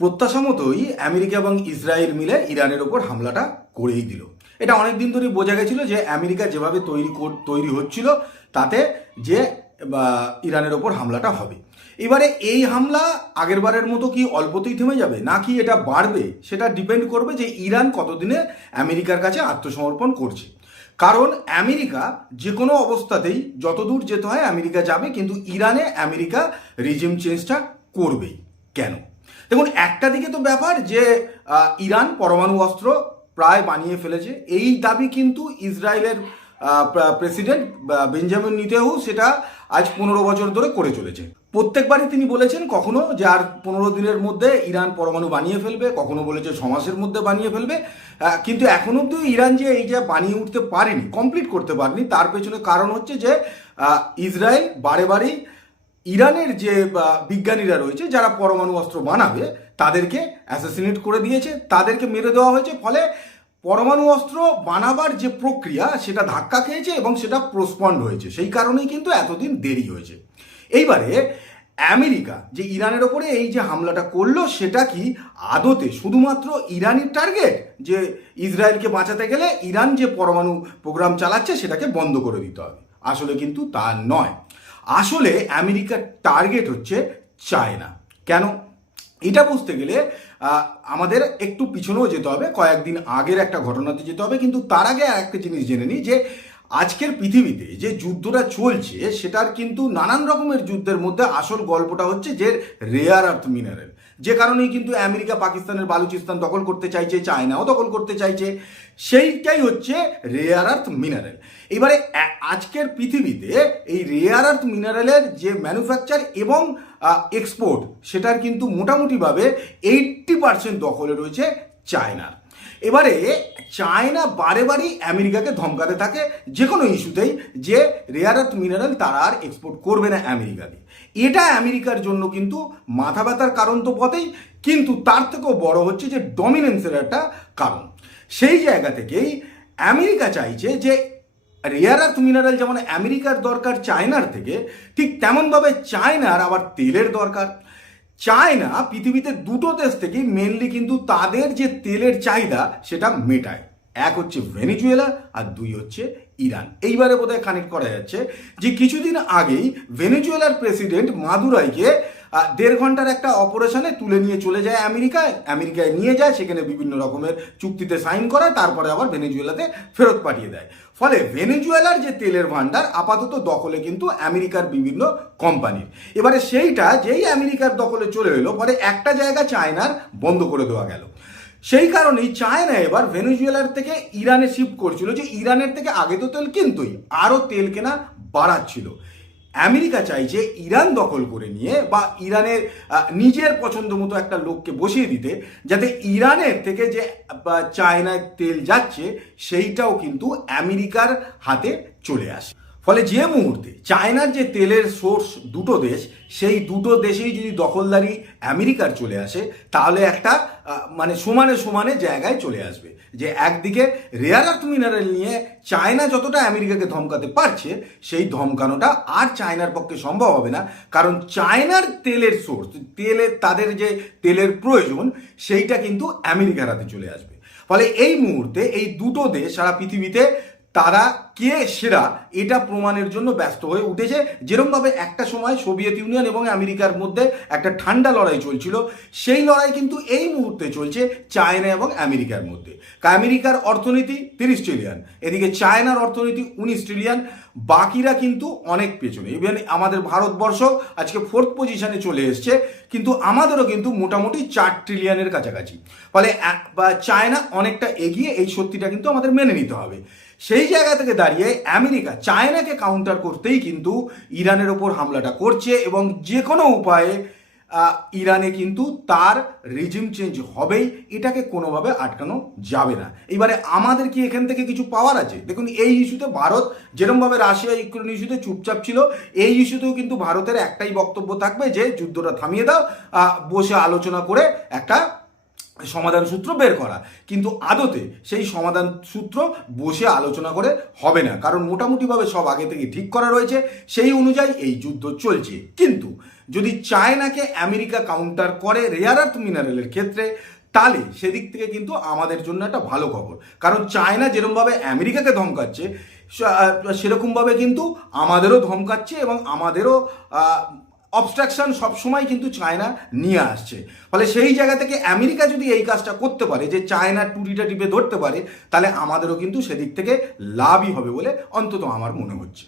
প্রত্যাশা মতোই আমেরিকা এবং ইসরায়েল মিলে ইরানের ওপর হামলাটা করেই দিল। এটা অনেক দিন ধরেই বোঝা গেছিল যে আমেরিকা যেভাবে তৈরি হচ্ছিল তাতে যে ইরানের ওপর হামলাটা হবে। এবারে এই হামলা আগেরবারের মতো কি অল্পতেই থেমে যাবে নাকি এটা বাড়বে, সেটা ডিপেন্ড করবে যে ইরান কতদিনে আমেরিকার কাছে আত্মসমর্পণ করছে। কারণ আমেরিকা যে কোনো অবস্থাতেই যতদূর যেতে হয় আমেরিকা যাবে, কিন্তু ইরানে আমেরিকা রিজিম চেঞ্জটা করবেই। কেন? দেখুন, একটা দিকে তো ব্যাপার যে ইরান পরমাণু অস্ত্র প্রায় বানিয়ে ফেলেছে, এই দাবি কিন্তু ইসরায়েলের প্রেসিডেন্ট বেঞ্জামিন নেতানিয়াহু সেটা আজ 15 বছর ধরে করে চলেছে। প্রত্যেকবারই তিনি বলেছেন কখনো যে আর 15 দিনের মধ্যে ইরান পরমাণু বানিয়ে ফেলবে, কখনো বলেছে 6 মাসের মধ্যে বানিয়ে ফেলবে। কিন্তু এখন অব্দি ইরান যে এই যে বানিয়ে উঠতে পারেনি, কমপ্লিট করতে পারেনি, তার পেছনে কারণ হচ্ছে যে ইসরায়েল বারে বারেই ইরানের যে বিজ্ঞানীরা রয়েছে যারা পরমাণু অস্ত্র বানাবে তাদেরকে অ্যাসাসিনেট করে দিয়েছে, তাদেরকে মেরে দেওয়া হয়েছে। ফলে পরমাণু অস্ত্র বানাবার যে প্রক্রিয়া সেটা ধাক্কা খেয়েছে এবং সেটা পোস্টপন্ড হয়েছে, সেই কারণেই কিন্তু এতদিন দেরি হয়েছে। এইবারে আমেরিকা যে ইরানের ওপরে এই যে হামলাটা করলো সেটা কি আদতে শুধুমাত্র ইরানি টার্গেট, যে ইসরায়েলকে বাঁচাতে গেলে ইরান যে পরমাণু প্রোগ্রাম চালাচ্ছে সেটাকে বন্ধ করে দিতে হবে? আসলে কিন্তু তা নয়। আসলে আমেরিকার টার্গেট হচ্ছে চায়না। কেন? এটা বুঝতে গেলে আমাদের একটু পিছনেও যেতে হবে, কয়েকদিন আগের একটা ঘটনাতে যেতে হবে। কিন্তু তার আগে একটা জিনিস জেনে নিই যে আজকের পৃথিবীতে যে যুদ্ধটা চলছে সেটার কিন্তু নানান রকমের যুদ্ধের মধ্যে আসল গল্পটা হচ্ছে যে রেয়ার আর্থ মিনারেল, যে কারণেই কিন্তু আমেরিকা পাকিস্তানের বালুচিস্তান দখল করতে চাইছে, চায়নাও দখল করতে চাইছে, সেইটাই হচ্ছে রেয়ার আর্থ মিনারেল। এবারে আজকের পৃথিবীতে এই রেয়ার আর্থ মিনারেলের যে ম্যানুফ্যাকচার এবং এক্সপোর্ট সেটার কিন্তু মোটামুটিভাবে 80% দখলে রয়েছে চায়নার। এবারে চায়না বারে বারেই আমেরিকাকে ধমকাতে থাকে যে কোনো ইস্যুতেই যে রেয়ার আর্থ মিনারেল তারা আর এক্সপোর্ট করবে না আমেরিকাকে। এটা আমেরিকার জন্য কিন্তু মাথা ব্যথার কারণ তো বটেই, কিন্তু তার থেকেও বড় হচ্ছে যে ডমিনেন্সের একটা কারণ। সেই জায়গা থেকেই আমেরিকা চাইছে যে রেয়ার আর্থ মিনারেল যেমন আমেরিকার দরকার চায়নার থেকে, ঠিক তেমনভাবে চায়নার আবার তেলের দরকার। চায়না পৃথিবীতে দুটো দেশ থেকেই মেনলি কিন্তু তাদের যে তেলের চাহিদা সেটা মেটায়। এক হচ্ছে ভেনেজুয়েলা আর দুই হচ্ছে ইরান। এইবারে বোধহয় কানেক্ট করা যাচ্ছে যে কিছুদিন আগেই ভেনেজুয়েলার প্রেসিডেন্ট মাদুরাইকে 1.5 ঘন্টার একটা অপারেশনে তুলে নিয়ে চলে যায় আমেরিকায় নিয়ে যায়, সেখানে বিভিন্ন রকমের চুক্তিতে সাইন করায়, তারপরে আবার ভেনেজুয়েলাতে ফেরত পাঠিয়ে দেয়। ফলে ভেনেজুয়েলার যে তেলের ভান্ডার আপাতত দখলে কিন্তু আমেরিকার বিভিন্ন কোম্পানির। এবারে সেইটা যেই আমেরিকার দখলে চলে এলো, ফলে একটা জায়গা চায়নার বন্ধ করে দেওয়া গেল। সেই কারণেই চায়না এবার ভেনেজুয়েলার থেকে ইরানে শিফট করছিল, যে ইরানের থেকে আগে তো তেল কিনতই, আরও তেল কেনা বাড়াচ্ছিল। আমেরিকা চাইছে ইরান দখল করে নিয়ে বা ইরানের নিজের পছন্দ মতো একটা লোককে বসিয়ে দিতে, যাতে ইরানের থেকে যে চায়নায় তেল যাচ্ছে সেইটাও কিন্তু আমেরিকার হাতে চলে আসে। ফলে যে মুহূর্তে চায়নার যে তেলের সোর্স দুটো দেশ, সেই দুটো দেশেই যদি দখলদারি আমেরিকার চলে আসে, তাহলে একটা মানে সমানে সমানে জায়গায় চলে আসবে। যে একদিকে রেয়ার আর্থ মিনারেল নিয়ে চায়না যতটা আমেরিকাকে ধমকাতে পারছে, সেই ধমকানোটা আর চায়নার পক্ষে সম্ভব হবে না। কারণ চায়নার তেলের সোর্স, তাদের যে তেলের প্রয়োজন সেইটা কিন্তু আমেরিকার হাতে চলে আসবে। ফলে এই মুহূর্তে এই দুটো দেশ সারা পৃথিবীতে তারা কে সেরা এটা প্রমাণের জন্য ব্যস্ত হয়ে উঠেছে। যেরকমভাবে একটা সময় সোভিয়েত ইউনিয়ন এবং আমেরিকার মধ্যে একটা ঠান্ডা লড়াই চলছিল, সেই লড়াই কিন্তু এই মুহূর্তে চলছে চায়না এবং আমেরিকার মধ্যে। আমেরিকার অর্থনীতি 30 ট্রিলিয়ন, এদিকে চায়নার অর্থনীতি 19 ট্রিলিয়ন, বাকিরা কিন্তু অনেক পেছনে। ইভেন আমাদের ভারতবর্ষ আজকে 4th পজিশনে চলে এসছে, কিন্তু আমাদেরও কিন্তু মোটামুটি 4 ট্রিলিয়নের কাছাকাছি। ফলে চায়না অনেকটা এগিয়ে, এই সত্যিটা কিন্তু আমাদের মেনে নিতে হবে। সেই জায়গা থেকে দাঁড়িয়ে আমেরিকা চায়নাকে কাউন্টার করতেই কিন্তু ইরানের ওপর হামলাটা করছে, এবং যে কোনো উপায়ে ইরানে কিন্তু তার রিজিম চেঞ্জ হবেই, এটাকে কোনোভাবে আটকানো যাবে না। এবারে আমাদের কি এখান থেকে কিছু পাওয়ার আছে? দেখুন, এই ইস্যুতে ভারত যেরকমভাবে রাশিয়া ইউক্রেন ইস্যুতে চুপচাপ ছিল, এই ইস্যুতেও কিন্তু ভারতের একটাই বক্তব্য থাকবে যে যুদ্ধটা থামিয়ে দাও, বসে আলোচনা করে একটা সমাধান সূত্র বের করা। কিন্তু আদতে সেই সমাধান সূত্র বসে আলোচনা করে হবে না, কারণ মোটামুটিভাবে সব আগে থেকে ঠিক করা রয়েছে, সেই অনুযায়ী এই যুদ্ধ চলছে। কিন্তু যদি চায়নাকে আমেরিকা কাউন্টার করে রেয়ার আর্থ মিনারেলের ক্ষেত্রে, তাহলে সেদিক থেকে কিন্তু আমাদের জন্য একটা ভালো খবর। কারণ চায়না যেরকমভাবে আমেরিকাকে ধমকাচ্ছে, সেরকমভাবে কিন্তু আমাদেরও ধমকাচ্ছে এবং আমাদেরও অবস্ট্রাকশন সবসময় কিন্তু চায়না নিয়ে আসছে। ফলে সেই জায়গা থেকে আমেরিকা যদি এই কাজটা করতে পারে, যে চায়নার টুটিটা টিপে ধরতে পারে, তাহলে আমাদেরও কিন্তু সেদিক থেকে লাভই হবে বলে অন্তত আমার মনে হচ্ছে।